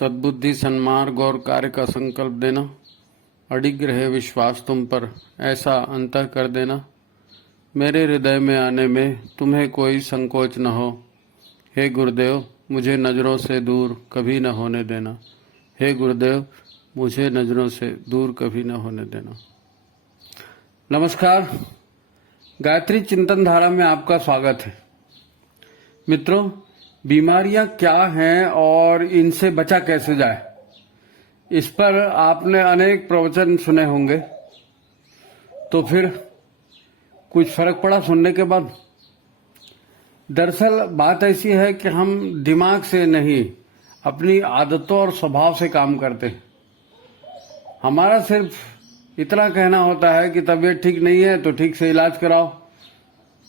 सद्बुद्धि, सन्मार्ग और कार्य का संकल्प देना, अडिग रहे विश्वास तुम पर, ऐसा अंतर कर देना। मेरे हृदय में आने में तुम्हें कोई संकोच न हो। हे गुरुदेव, मुझे नज़रों से दूर कभी न होने देना। हे गुरुदेव, मुझे नज़रों से दूर कभी न होने देना। नमस्कार, गायत्री चिंतन धारा में आपका स्वागत है। मित्रों, बीमारियां क्या हैं और इनसे बचा कैसे जाए, इस पर आपने अनेक प्रवचन सुने होंगे। तो फिर कुछ फर्क पड़ा सुनने के बाद? दरअसल बात ऐसी है कि हम दिमाग से नहीं, अपनी आदतों और स्वभाव से काम करते हैं। हमारा सिर्फ इतना कहना होता है कि तबीयत ठीक नहीं है तो ठीक से इलाज कराओ,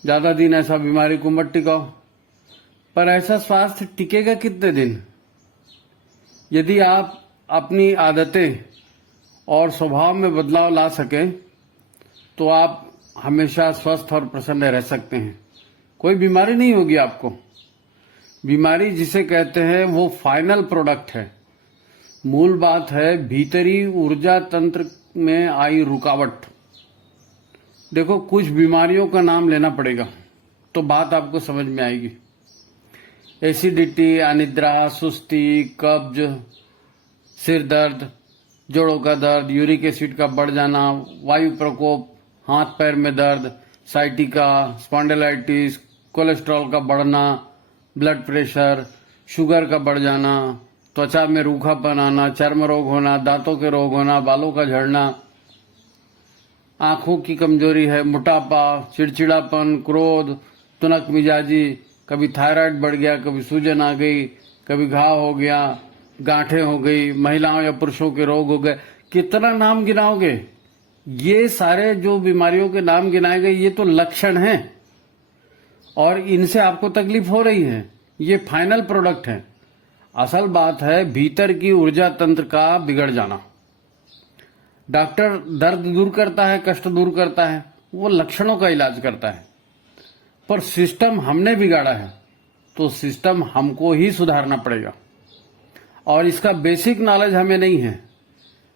ज्यादा दिन ऐसा बीमारी को मत टिकाओ। पर ऐसा स्वास्थ्य टिकेगा कितने दिन? यदि आप अपनी आदतें और स्वभाव में बदलाव ला सकें तो आप हमेशा स्वस्थ और प्रसन्न रह सकते हैं। कोई बीमारी नहीं होगी आपको। बीमारी जिसे कहते हैं वो फाइनल प्रोडक्ट है। मूल बात है भीतरी ऊर्जा तंत्र में आई रुकावट। देखो, कुछ बीमारियों का नाम लेना पड़ेगा तो बात आपको समझ में आएगी। एसिडिटी, अनिद्रा, सुस्ती, कब्ज, सिर दर्द, जोड़ों का दर्द, यूरिक एसिड का बढ़ जाना, वायु प्रकोप, हाथ पैर में दर्द, साइटिका, स्पॉन्डिलाइटिस, कोलेस्ट्रॉल का बढ़ना, ब्लड प्रेशर, शुगर का बढ़ जाना, त्वचा में रूखापन आना, चर्म रोग होना, दांतों के रोग होना, बालों का झड़ना, आंखों की कमजोरी है, मोटापा, चिड़चिड़ापन, क्रोध, तुनक मिजाजी, कभी थायराइड बढ़ गया, कभी सूजन आ गई, कभी घाव हो गया, गांठें हो गई, महिलाओं या पुरुषों के रोग हो गए। कितना नाम गिनाओगे? ये सारे जो बीमारियों के नाम गिनाए गए ये तो लक्षण हैं और इनसे आपको तकलीफ हो रही है। ये फाइनल प्रोडक्ट है। असल बात है भीतर की ऊर्जा तंत्र का बिगड़ जाना। डॉक्टर दर्द दूर करता है, कष्ट दूर करता है, वो लक्षणों का इलाज करता है। पर सिस्टम हमने बिगाड़ा है तो सिस्टम हमको ही सुधारना पड़ेगा और इसका बेसिक नॉलेज हमें नहीं है।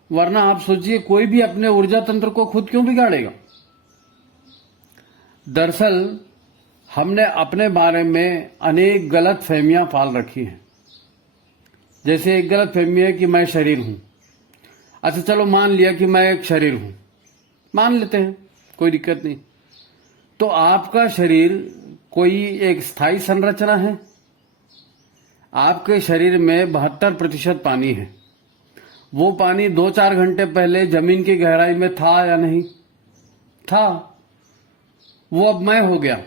वरना आप सोचिए, कोई भी अपने ऊर्जा तंत्र को खुद क्यों बिगाड़ेगा? दरअसल हमने अपने बारे में अनेक गलत फहमियां पाल रखी हैं। जैसे एक गलत फहमी है कि मैं शरीर हूं। अच्छा चलो, मान लिया कि मैं एक शरीर हूं, मान लेते हैं, कोई दिक्कत नहीं। तो आपका शरीर कोई एक स्थायी संरचना है? आपके शरीर में 72% पानी है। वो पानी 2-4 घंटे पहले जमीन की गहराई में था या नहीं था? वो अब मैं हो गया।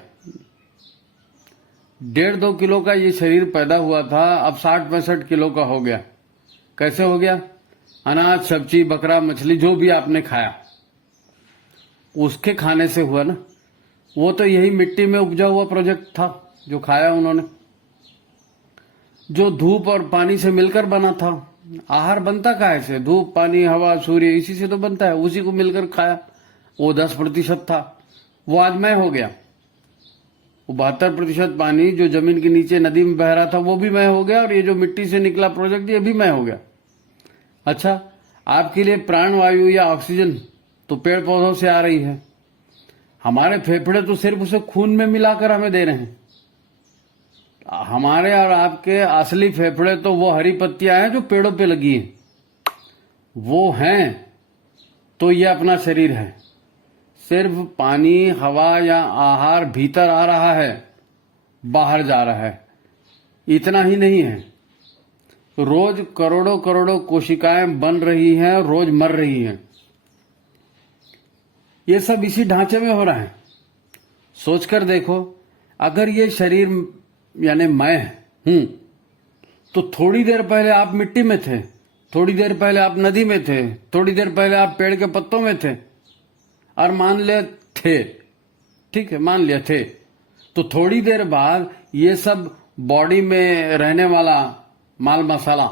1.5-2 किलो का ये शरीर पैदा हुआ था, अब 60-65 किलो का हो गया। कैसे हो गया? अनाज, सब्जी, बकरा, मछली, जो भी आपने खाया उसके खाने से हुआ ना। वो तो यही मिट्टी में उपजा हुआ प्रोजेक्ट था जो खाया उन्होंने, जो धूप और पानी से मिलकर बना था। आहार बनता काहे से? धूप, पानी, हवा, सूर्य, इसी से तो बनता है। उसी को मिलकर खाया। वो 10% था, वो आज मैं हो गया। वो 72% पानी जो जमीन के नीचे नदी में बह रहा था वो भी मैं हो गया, और ये जो मिट्टी से निकला प्रोजेक्ट ये भी मैं हो गया। अच्छा, आपके लिए प्राणवायु या ऑक्सीजन तो पेड़ पौधों से आ रही है। हमारे फेफड़े तो सिर्फ उसे खून में मिलाकर हमें दे रहे हैं। हमारे और आपके असली फेफड़े तो वो हरी पत्तियां हैं जो पेड़ों पे लगी हैं, वो हैं। तो ये अपना शरीर है। सिर्फ पानी, हवा या आहार भीतर आ रहा है, बाहर जा रहा है, इतना ही नहीं है। रोज करोड़ों करोड़ों कोशिकाएं बन रही हैं, रोज मर रही हैं। ये सब इसी ढांचे में हो रहा है। सोचकर देखो, अगर ये शरीर यानी मैं हूं तो थोड़ी देर पहले आप मिट्टी में थे, थोड़ी देर पहले आप नदी में थे, थोड़ी देर पहले आप पेड़ के पत्तों में थे। और मान ले थे, ठीक है, मान लिया थे, तो थोड़ी देर बाद ये सब बॉडी में रहने वाला माल मसाला,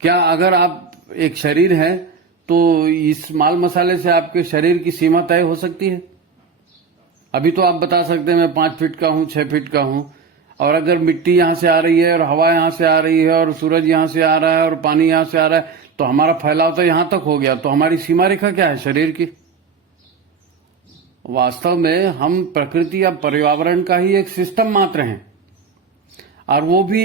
क्या अगर आप एक शरीर है तो इस माल मसाले से आपके शरीर की सीमा तय हो सकती है? अभी तो आप बता सकते हैं मैं 5 फीट का हूं, 6 फीट का हूं। और अगर मिट्टी यहाँ से आ रही है और हवा यहाँ से आ रही है और सूरज यहाँ से आ रहा है और पानी यहाँ से आ रहा है, तो हमारा फैलाव तो यहाँ तक हो गया। तो हमारी सीमा रेखा क्या है शरीर की? वास्तव में हम प्रकृति या पर्यावरण का ही एक सिस्टम मात्र हैं, और वो भी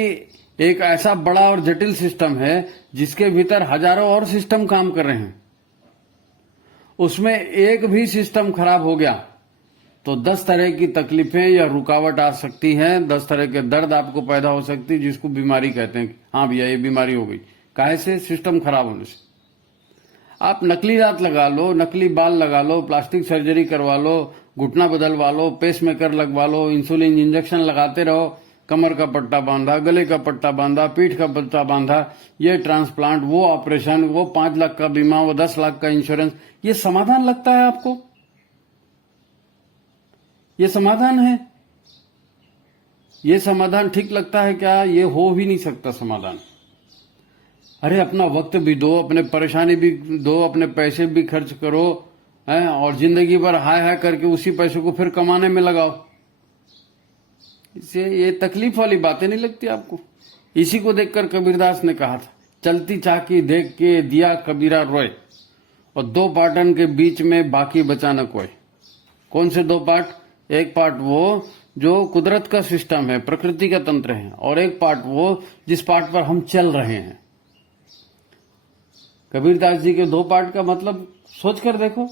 एक ऐसा बड़ा और जटिल सिस्टम है जिसके भीतर हजारों और सिस्टम काम कर रहे हैं। उसमें एक भी सिस्टम खराब हो गया तो 10 तरह की तकलीफें या रुकावट आ सकती हैं, 10 तरह के दर्द आपको पैदा हो सकती है, जिसको बीमारी कहते हैं। हाँ भैया, ये बीमारी हो गई, काहे से? सिस्टम खराब होने से। आप नकली दांत लगा लो, नकली बाल लगा लो, प्लास्टिक सर्जरी करवा लो, घुटना बदलवा लो, पेसमेकर लगवा लो, इंसुलिन इंजेक्शन लगाते रहो, कमर का पट्टा बांधा, गले का पट्टा बांधा, पीठ का पट्टा बांधा, ये ट्रांसप्लांट, वो ऑपरेशन, वो 5 लाख का बीमा, वो 10 लाख का इंश्योरेंस। ये समाधान लगता है आपको? ये समाधान है? ये समाधान ठीक लगता है क्या? ये हो भी नहीं सकता समाधान। अरे अपना वक्त भी दो, अपने परेशानी भी दो, अपने पैसे भी खर्च करो, हैं, और जिंदगी भर हाय हाय करके उसी पैसे को फिर कमाने में लगाओ। इससे ये तकलीफ वाली बातें नहीं लगती आपको? इसी को देखकर कबीरदास ने कहा था, चलती चाकी देख के दिया कबीरा रोए, और 2 पार्टन के बीच में बाकी बचा न कोई। कौन से 2 पार्ट? एक पार्ट वो जो कुदरत का सिस्टम है, प्रकृति का तंत्र है, और एक पार्ट वो जिस पार्ट पर हम चल रहे हैं। कबीरदास जी के 2 पार्ट का मतलब सोच कर देखो।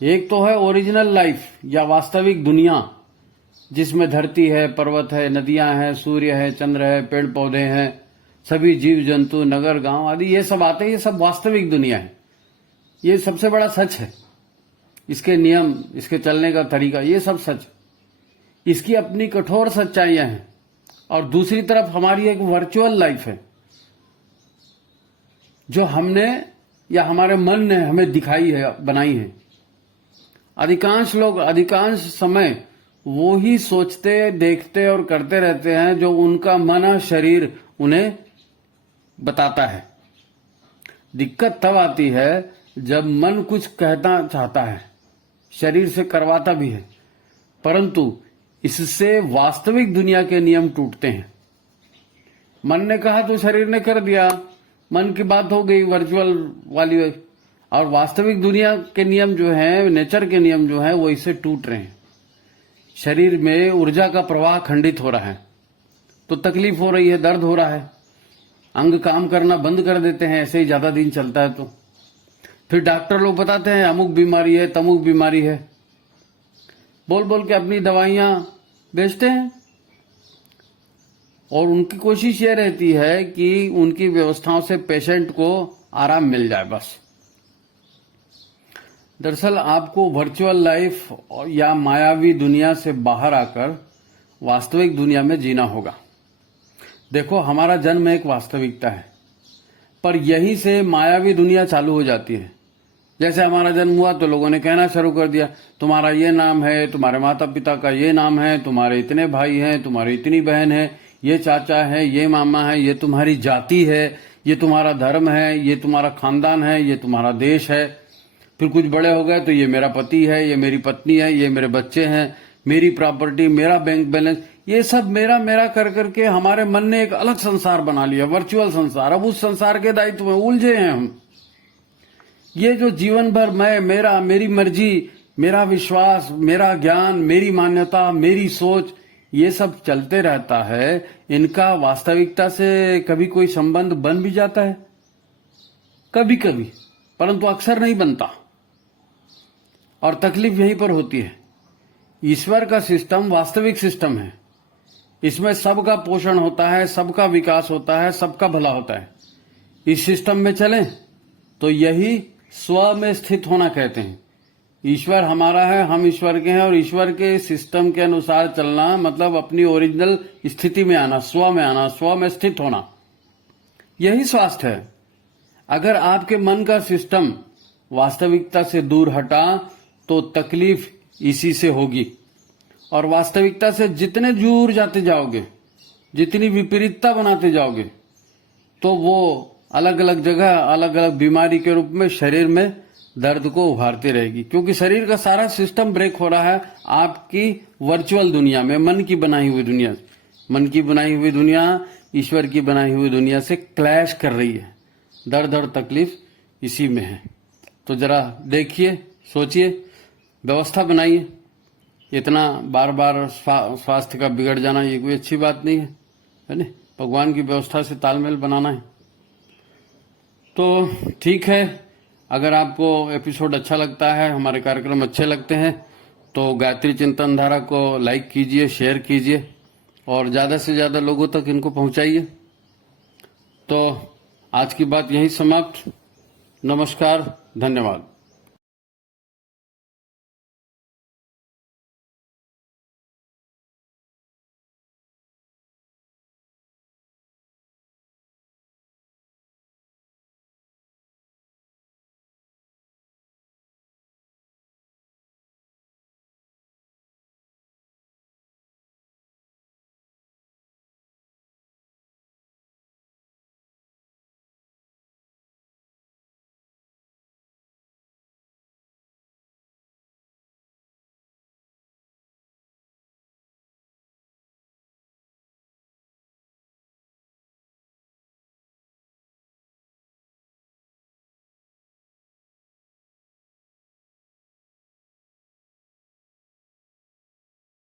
एक तो है ओरिजिनल लाइफ या वास्तविक दुनिया, जिसमें धरती है, पर्वत है, नदियां हैं, सूर्य है, चंद्र है, पेड़ पौधे हैं, सभी जीव जंतु, नगर गांव आदि ये सब आते हैं। ये सब वास्तविक दुनिया है, ये सबसे बड़ा सच है। इसके नियम, इसके चलने का तरीका, ये सब सच। इसकी अपनी कठोर सच्चाइयां हैं। और दूसरी तरफ हमारी एक वर्चुअल लाइफ है, जो हमने या हमारे मन ने हमें दिखाई है, बनाई है। अधिकांश लोग अधिकांश समय वो ही सोचते, देखते और करते रहते हैं जो उनका मन और शरीर उन्हें बताता है। दिक्कत तब आती है जब मन कुछ कहना चाहता है, शरीर से करवाता भी है, परंतु इससे वास्तविक दुनिया के नियम टूटते हैं। मन ने कहा तो शरीर ने कर दिया, मन की बात हो गई वर्चुअल वाली। और वास्तविक दुनिया के नियम जो हैं, नेचर के नियम जो हैं, वो इससे टूट रहे हैं। शरीर में ऊर्जा का प्रवाह खंडित हो रहा है, तो तकलीफ हो रही है, दर्द हो रहा है, अंग काम करना बंद कर देते हैं, ऐसे ही ज्यादा दिन चलता है तो। फिर डॉक्टर लोग बताते हैं अमुक बीमारी है, तमुक बीमारी है, बोल बोल के अपनी दवाइयां बेचते हैं। और उनकी कोशिश ये रहती है कि उनकी व्यवस्थाओं से पेशेंट को आराम मिल जाए, बस। दरअसल आपको वर्चुअल लाइफ या मायावी दुनिया से बाहर आकर वास्तविक दुनिया में जीना होगा। देखो, हमारा जन्म एक वास्तविकता है, पर यहीं से मायावी दुनिया चालू हो जाती है। जैसे हमारा जन्म हुआ तो लोगों ने कहना शुरू कर दिया, तुम्हारा ये नाम है, तुम्हारे माता पिता का ये नाम है, तुम्हारे इतने भाई हैं, तुम्हारी इतनी बहन है, ये चाचा है, ये मामा है, ये तुम्हारी जाति है, ये तुम्हारा धर्म है, ये तुम्हारा खानदान है, ये तुम्हारा देश है। फिर कुछ बड़े हो गए तो ये मेरा पति है, ये मेरी पत्नी है, ये मेरे बच्चे हैं, मेरी प्रॉपर्टी, मेरा बैंक बैलेंस, ये सब मेरा मेरा कर करके हमारे मन ने एक अलग संसार बना लिया, वर्चुअल संसार। अब उस संसार के दायित्व में उलझे हैं हम। ये जो जीवन भर मैं, मेरा, मेरी मर्जी, मेरा विश्वास, मेरा ज्ञान, मेरी मान्यता, मेरी सोच, ये सब चलते रहता है, इनका वास्तविकता से कभी कोई संबंध बन भी जाता है, कभी कभी, परंतु अक्सर नहीं बनता। और तकलीफ यहीं पर होती है। ईश्वर का सिस्टम वास्तविक सिस्टम है, इसमें सबका पोषण होता है, सबका विकास होता है, सबका भला होता है। इस सिस्टम में चलें तो यही स्व में स्थित होना कहते हैं। ईश्वर हमारा है, हम ईश्वर के हैं, और ईश्वर के सिस्टम के अनुसार चलना मतलब अपनी ओरिजिनल स्थिति में आना, स्व में आना, स्व में स्थित होना, यही स्वास्थ्य है। अगर आपके मन का सिस्टम वास्तविकता से दूर हटा तो तकलीफ इसी से होगी। और वास्तविकता से जितने दूर जाते जाओगे, जितनी विपरीतता बनाते जाओगे, तो वो अलग अलग जगह अलग अलग बीमारी के रूप में शरीर में दर्द को उभारती रहेगी। क्योंकि शरीर का सारा सिस्टम ब्रेक हो रहा है आपकी वर्चुअल दुनिया में, मन की बनाई हुई दुनिया। मन की बनाई हुई दुनिया ईश्वर की बनाई हुई दुनिया से क्लैश कर रही है। दर्द और तकलीफ इसी में है। तो जरा देखिए, सोचिए, व्यवस्था बनाइए। इतना बार बार स्वास्थ्य का बिगड़ जाना ये कोई अच्छी बात नहीं है ना। भगवान की व्यवस्था से तालमेल बनाना है। तो ठीक है, अगर आपको एपिसोड अच्छा लगता है, हमारे कार्यक्रम अच्छे लगते हैं, तो गायत्री चिंतन धारा को लाइक कीजिए, शेयर कीजिए और ज्यादा से ज्यादा लोगों तक इनको पहुंचाइए। तो आज की बात यहीं समाप्त। नमस्कार, धन्यवाद।